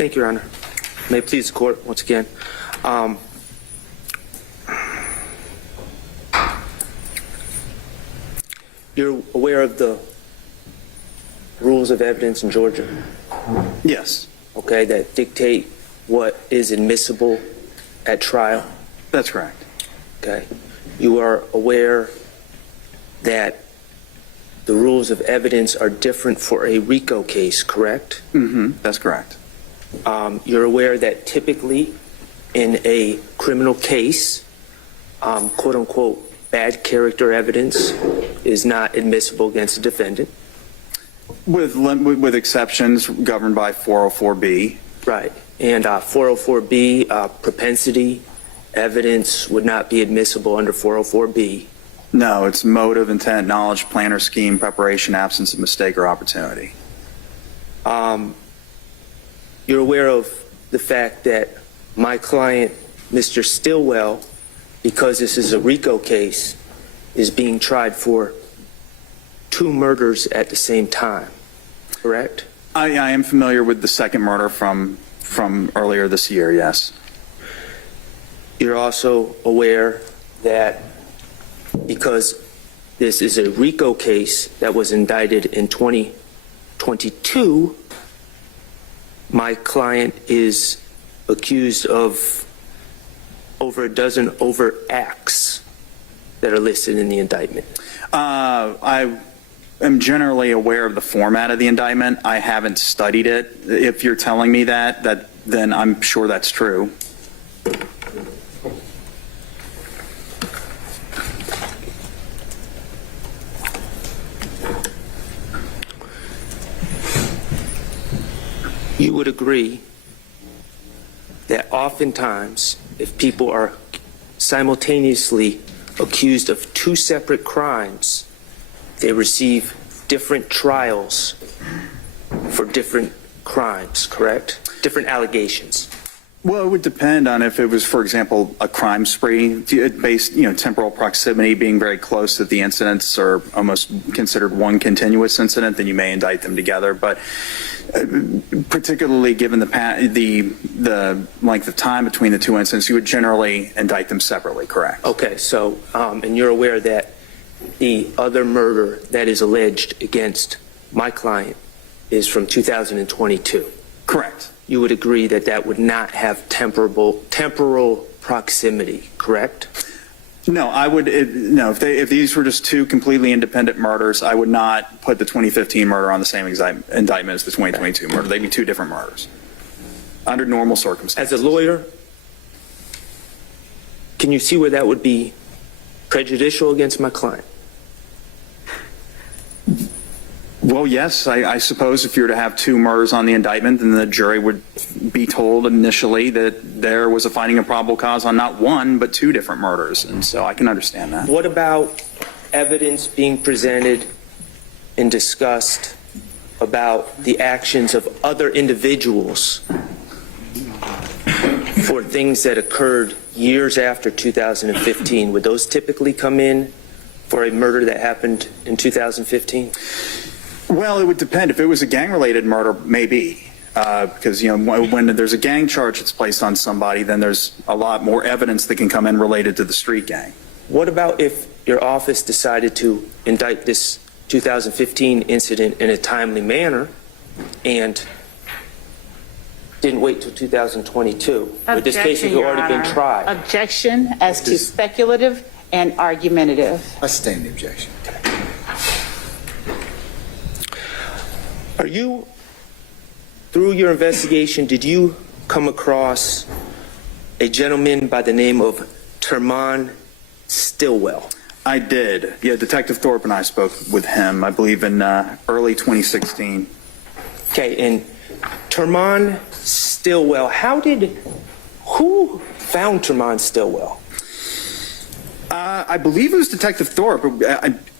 Thank you, Your Honor. May it please the court once again. You're aware of the rules of evidence in Georgia? Yes. Okay, that dictate what is admissible at trial? That's correct. Okay. You are aware that the rules of evidence are different for a RICO case, correct? That's correct. You're aware that typically in a criminal case, quote unquote, bad character evidence is not admissible against a defendant. With exceptions governed by 404B. Right. And 404B, propensity evidence would not be admissible under 404B. No, it's motive, intent, knowledge, plan or scheme, preparation, absence of mistake or opportunity. You're aware of the fact that my client, Mr. Stillwell, because this is a RICO case, is being tried for 2 murders at the same time, correct? I am familiar with the second murder from earlier this year, yes. You're also aware that because this is a RICO case that was indicted in 2022, my client is accused of over a dozen overt acts that are listed in the indictment. I am generally aware of the format of the indictment. I haven't studied it. If you're telling me that, then I'm sure that's true. You would agree that oftentimes, if people are simultaneously accused of 2 separate crimes, they receive different trials for different crimes, correct? Different allegations. Well, it would depend on if it was, for example, a crime spree based, temporal proximity being very close that the incidents are almost considered one continuous incident, then you may indict them together. But particularly given the length of time between the 2 incidents, you would generally indict them separately, correct? Okay, so, and you're aware that the other murder that is alleged against my client is from 2022? Correct. You would agree that that would not have temporal proximity, correct? No, I would. No, if these were just 2 completely independent murders, I would not put the 2015 murder on the same indictment as the 2022 murder. They'd be 2 different murders under normal circumstances. As a lawyer, can you see where that would be prejudicial against my client? Well, yes, I suppose if you were to have 2 murders on the indictment, then the jury would be told initially that there was a finding of probable cause on not 1, but 2 different murders. And so I can understand that. What about evidence being presented and discussed about the actions of other individuals for things that occurred years after 2015? Would those typically come in for a murder that happened in 2015? Well, it would depend. If it was a gang-related murder, maybe. Because, when there's a gang charge that's placed on somebody, then there's a lot more evidence that can come in related to the street gang. What about if your office decided to indict this 2015 incident in a timely manner and didn't wait till 2022? Would this case have already been tried? Objection as to speculative and argumentative. I sustain the objection. Are you, through your investigation, did you come across a gentleman by the name of Termon Stillwell? I did. Yeah, Detective Thorpe and I spoke with him, I believe, in early 2016. Okay, and Termon Stillwell, who found Termon Stillwell? I believe it was Detective Thorpe.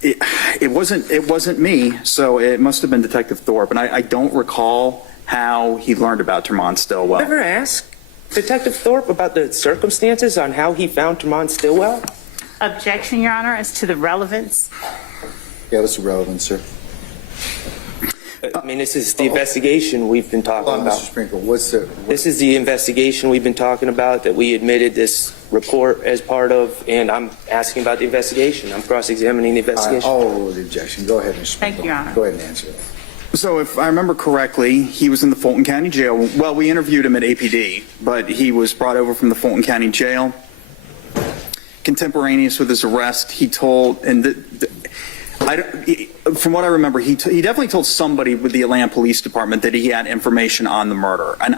It wasn't me, so it must have been Detective Thorpe. And I don't recall how he learned about Termon Stillwell. Ever ask Detective Thorpe about the circumstances on how he found Termon Stillwell? Objection, Your Honor, as to the relevance. Yeah, that's irrelevant, sir. I mean, this is the investigation we've been talking Hold on, Mr. about. Sprinkle, what's the? This is the investigation we've been talking about that we admitted this report as part of, and I'm asking about the investigation. I'm cross-examining the investigation. Oh, the objection. Go ahead, Mr. Sprinkle. Thank you, Your Honor. Go ahead and answer it. So if I remember correctly, he was in the Fulton County Jail. Well, we interviewed him at APD, but he was brought over from the Fulton County Jail. Contemporaneous with his arrest, he told, from what I remember, he definitely told somebody with the Atlanta Police Department that he had information on the murder. And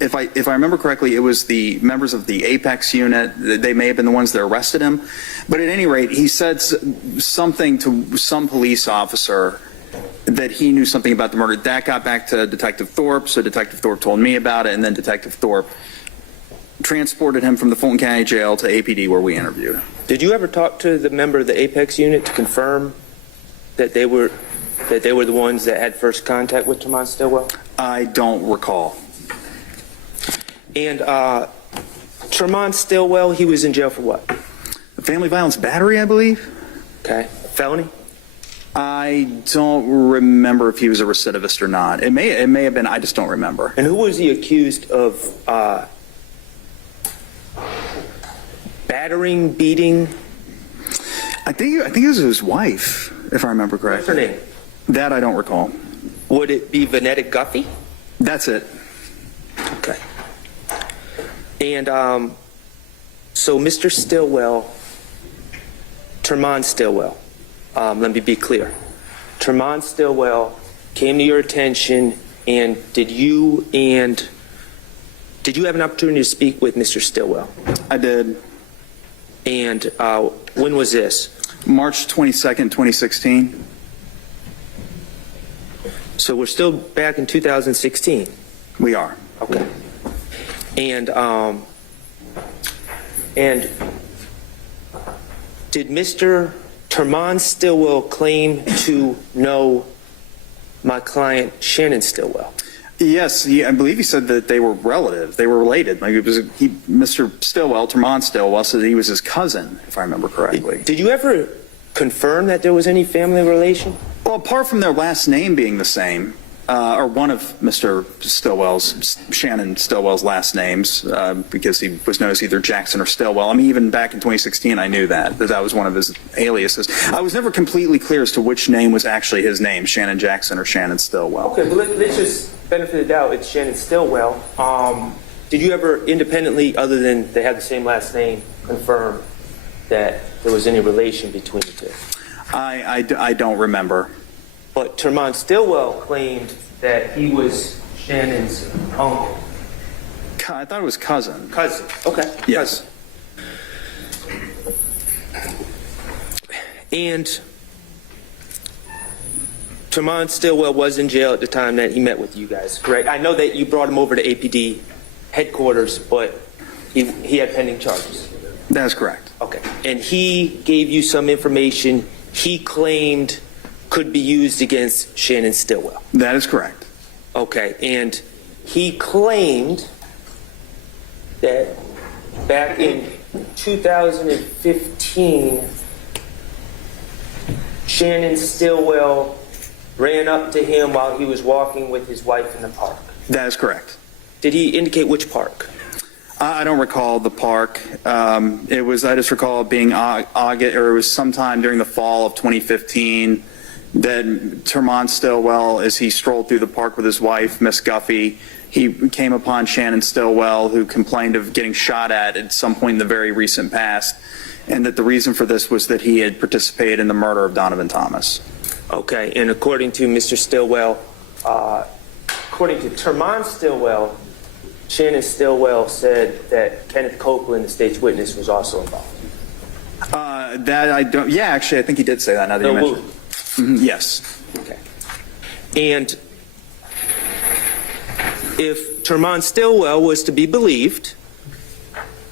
if I remember correctly, it was the members of the Apex unit. They may have been the ones that arrested him. But at any rate, he said something to some police officer that he knew something about the murder. That got back to Detective Thorpe, so Detective Thorpe told me about it, and then Detective Thorpe transported him from the Fulton County Jail to APD where we interviewed him. Did you ever talk to the member of the Apex unit to confirm that they were the ones that had first contact with Tremont Stillwell? I don't recall. And Tremont Stillwell, he was in jail for what? Family violence battery, I believe? Okay. Felony? I don't remember if he was a recidivist or not. It may have been, I just don't remember. And who was he accused of battering, beating? I think it was his wife, if I remember What's correctly. her name? That I don't recall. Would it be Vanetta Guffey? That's it. Okay. And so Mr. Stillwell, Tremont Stillwell, let me be clear. Tremont Stillwell came to your attention, and did you have an opportunity to speak with Mr. Stillwell? I did. And when was this? March 22nd, 2016. So we're still back in 2016. We are. Okay. And did Mr. Tremont Stillwell claim to know my client Shannon Stillwell? Yes, I believe he said that they were relatives. They were related. Like Mr. Stillwell, Tremont Stillwell, said he was his cousin, if I remember correctly. Did you ever confirm that there was any family relation? Well, apart from their last name being the same, or one of Mr. Stillwell's, Shannon Stillwell's last names, because he was known as either Jackson or Stillwell. I mean, even back in 2016, I knew that was one of his aliases. I was never completely clear as to which name was actually his name, Shannon Jackson or Shannon Stillwell. Okay, but let's just benefit of the doubt, it's Shannon Stillwell. Did you ever independently, other than they had the same last name, confirm that there was any relation between the two? I don't remember. But Tremont Stillwell claimed that he was Shannon's uncle. I thought it was cousin. Cousin. Okay. Yes. Cousin. And Tremont Stillwell was in jail at the time that he met with you guys, correct? I know that you brought him over to APD headquarters, but he had pending charges. That's correct. Okay. And he gave you some information he claimed could be used against Shannon Stillwell. That is correct. Okay. And he claimed that back in 2015, Shannon Stillwell ran up to him while he was walking with his wife in the park. That is correct. Did he indicate which park? I don't recall the park. I just recall it being August, or it was sometime during the fall of 2015 that Tremont Stillwell, as he strolled through the park with his wife, Miss Guffey, he came upon Shannon Stillwell, who complained of getting shot at some point in the very recent past, and that the reason for this was that he had participated in the murder of Donovan Thomas. Okay, and according to Mr. Stillwell, according to Tremont Stillwell, Shannon Stillwell said that Kenneth Copeland, the state's witness, was also involved. That I don't. Yeah, actually, I think he did say that. Now that you mention it. Yes. Okay. And if Tremont Stillwell was to be believed,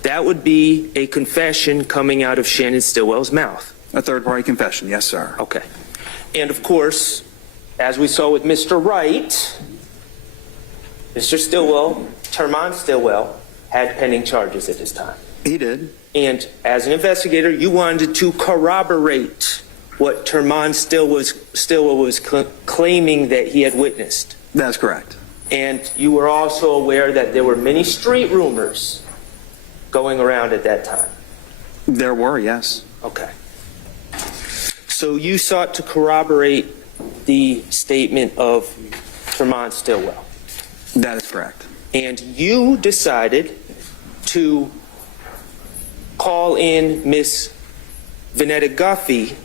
that would be a confession coming out of Shannon Stillwell's mouth. A third-party confession. Yes, sir. Okay. And of course, as we saw with Mr. Wright, Mr. Stillwell, Tremont Stillwell, had pending charges at this time. He did. And as an investigator, you wanted to corroborate what Termon Stillwell was claiming that he had witnessed. That's correct. And you were also aware that there were many street rumors going around at that time. There were, yes. Okay. So you sought to corroborate the statement of Termon Stillwell. That is correct. And you decided to call in Miss Vanetta Guffey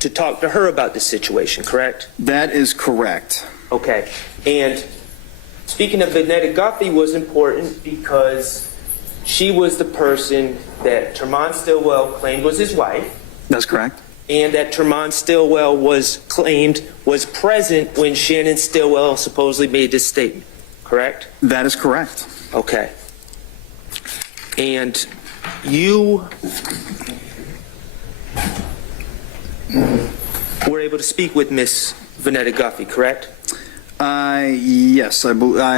to talk to her about the situation, correct? That is correct. Okay. And speaking of Vanetta Guffey was important because she was the person that Termon Stillwell claimed was his wife, That's correct. and that Termon Stillwell was claimed was present when Shannon Stillwell supposedly made this statement, correct? That is correct. Okay. And you were able to speak with Miss Vanetta Guffey, correct? Yes, I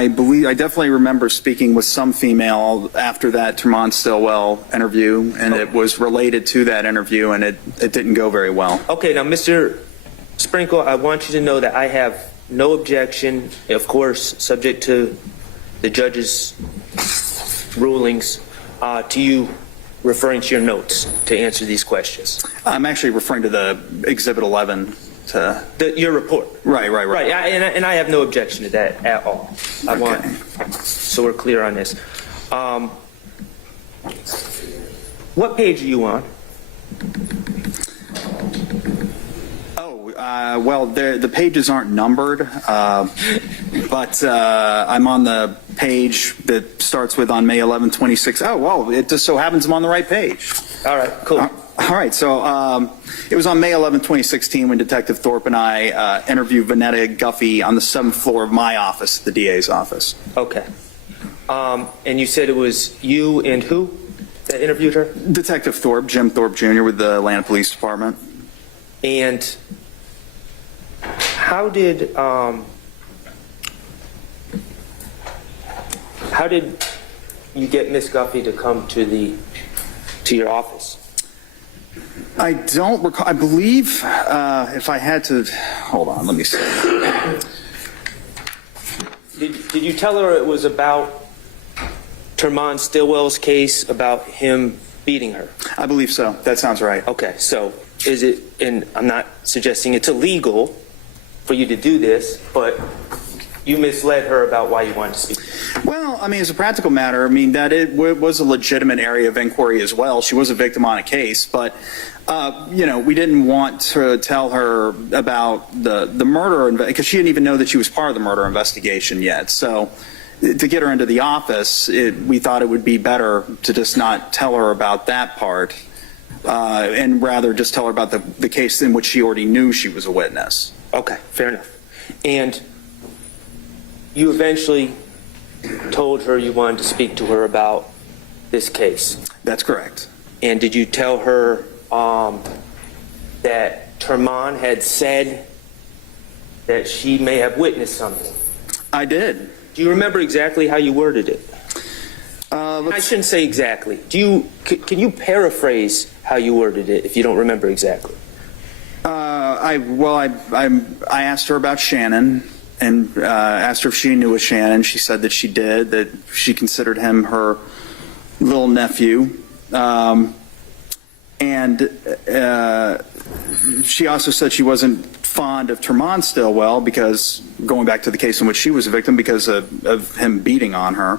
believe, I definitely remember speaking with some female after that Termon Stillwell interview, and it was related to that interview, and it didn't go very well. Okay, now, Mr. Sprinkle, I want you to know that I have no objection, of course, subject to the judge's rulings, to you referring to your notes to answer these questions. I'm actually referring to the Exhibit 11 to... Your report. Right. Right, and I have no objection to that at all. I want, Okay. so we're clear on this. What page are you on? Well, the pages aren't numbered, but I'm on the page that starts with on May 11, 26. Oh, well, it just so happens I'm on the right page. All right, cool. All right, so it was on May 11, 2016 when Detective Thorpe and I interviewed Vanetta Guffey on the 7th floor of my office, the DA's office. Okay. And you said it was you and who that interviewed her? Detective Thorpe, Jim Thorpe Jr. with the Atlanta Police Department. And how did you get Miss Guffey to come to your office? I don't recall. I believe if I had to, hold on, let me see. Did you tell her it was about Termon Stillwell's case about him beating her? I believe so. That sounds right. Okay, so is it, and I'm not suggesting it's illegal for you to do this, but you misled her about why you wanted to speak. Well, I mean, as a practical matter, I mean, that it was a legitimate area of inquiry as well. She was a victim on a case, but, we didn't want to tell her about the murder, because she didn't even know that she was part of the murder investigation yet. So to get her into the office, we thought it would be better to just not tell her about that part, and rather just tell her about the case in which she already knew she was a witness. Okay, fair enough. And you eventually told her you wanted to speak to her about this case. That's correct. And did you tell her that Termon had said that she may have witnessed something? I did. Do you remember exactly how you worded it? I shouldn't say exactly. Can you paraphrase how you worded it if you don't remember exactly? I asked her about Shannon and asked her if she knew a Shannon. She said that she did, that she considered him her little nephew. And she also said she wasn't fond of Termon Stillwell because, going back to the case in which she was a victim, because of him beating on her.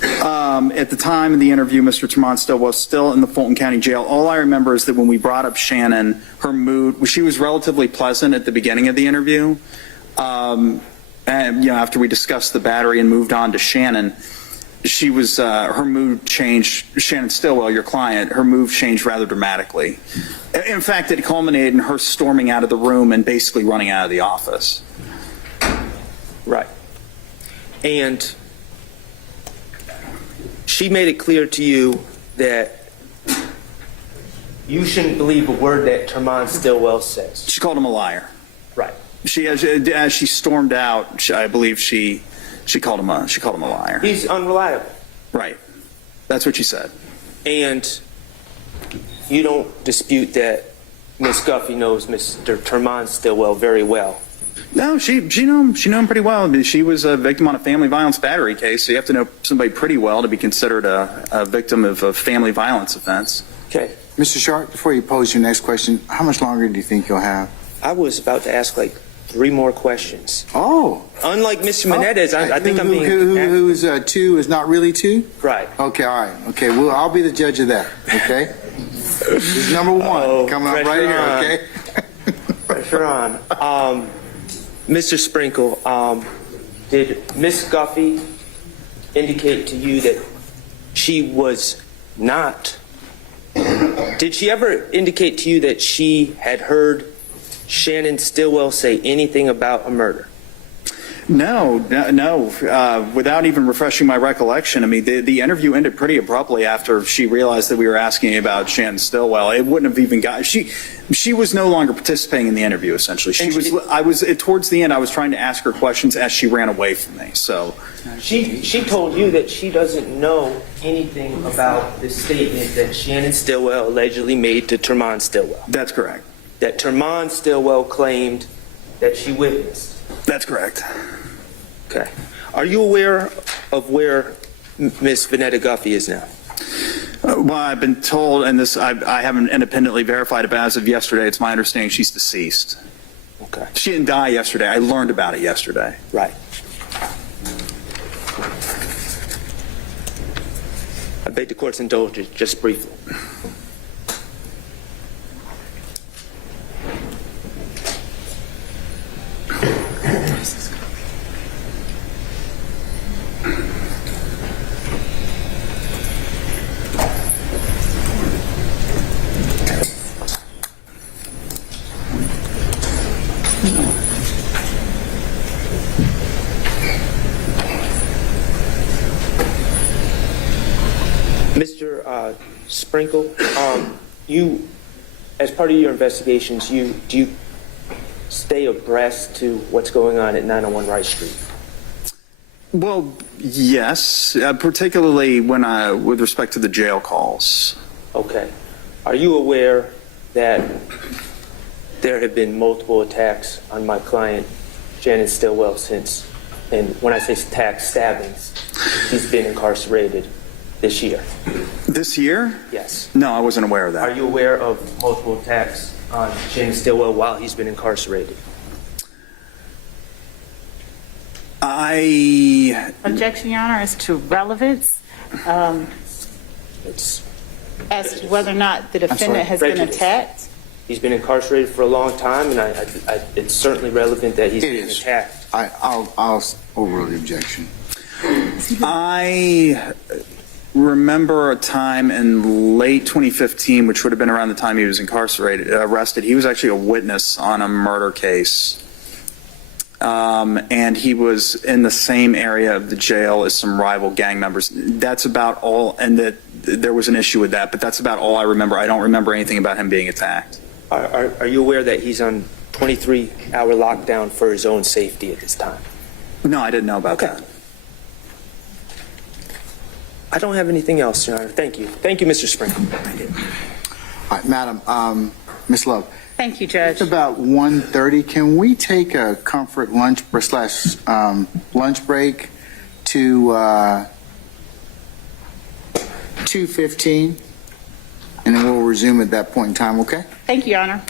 At the time of the interview, Mr. Termon Stillwell was still in the Fulton County Jail. All I remember is that when we brought up Shannon, her mood, she was relatively pleasant at the beginning of the interview. And, after we discussed the battery and moved on to Shannon, she was, her mood changed. Shannon Stillwell, your client, her mood changed rather dramatically. In fact, it culminated in her storming out of the room and basically running out of the office. Right. And she made it clear to you that you shouldn't believe a word that Termon Stillwell says. She called him a liar. Right. As she stormed out, I believe she called him a liar. He's unreliable. Right. That's what she said. And you don't dispute that Ms. Guffey knows Mr. Termon Stillwell very well. No, she knew him pretty well. I mean, she was a victim on a family violence battery case, so you have to know somebody pretty well to be considered a victim of a family violence offense. Okay. Mr. Sharp, before you pose your next question, how much longer do you think you'll have? I was about to ask like 3 more questions. Oh. Unlike Mr. Menendez, I think I'm being... Who's 2 is not really 2? Right. Okay, all right. Okay, well, I'll be the judge of that, okay? This is number 1 coming up right here, okay? Pressure on. Mr. Sprinkle, did Ms. Guffey indicate to you that she was not... Did she ever indicate to you that she had heard Shannon Stillwell say anything about a murder? No. Without even refreshing my recollection, I mean, the interview ended pretty abruptly after she realized that we were asking about Shannon Stillwell. It wouldn't have even got. She was no longer participating in the interview. Essentially, towards the end. I was trying to ask her questions as she ran away from me. So she told you that she doesn't know anything about the statement that Shannon Stillwell allegedly made to Termon Stillwell. that's correct. That Termon Stillwell claimed that she witnessed. That's correct. Okay. Are you aware of where Miss Vanetta Guffey is now? Well, I've been told, and this I haven't independently verified it, but as of yesterday, it's my understanding she's deceased. Okay. She didn't die yesterday. I learned about it yesterday. Right. I beg the court's indulgence just briefly. Mr. Sprinkle, you, as part of your investigations, do you stay abreast to what's going on at 901 Rice Street? Well, yes, particularly with respect to the jail calls. Okay. Are you aware that there have been multiple attacks on my client, Shannon Stillwell, since, and when I say attacks, stabbings, he's been incarcerated this year? This year? Yes. No, I wasn't aware of Are that. you aware of multiple attacks on Shannon Stillwell while he's been incarcerated? Objection, Your Honor, as to relevance, It's, as to whether or not the sorry, defendant has been prejudice. attacked. he's been incarcerated for a long time, and it's certainly relevant that he's It being is. attacked. I'll overrule the objection. I remember a time in late 2015, which would have been around the time he was arrested. He was actually a witness on a murder case. And he was in the same area of the jail as some rival gang members. That's about all, and that there was an issue with that, but that's about all I remember. I don't remember anything about him being attacked. Are you aware that he's on 23-hour lockdown for his own safety at this time? No, I didn't know about Okay. that. I don't have anything else, Your Honor. Thank you. Thank you, Mr. Sprinkle. All right, Madam, Ms. Love, Thank you, Judge. it's about 1:30. Can we take a comfort lunch lunch break to 2:15? And then we'll resume at that point in time, okay? Thank you, Your Honor.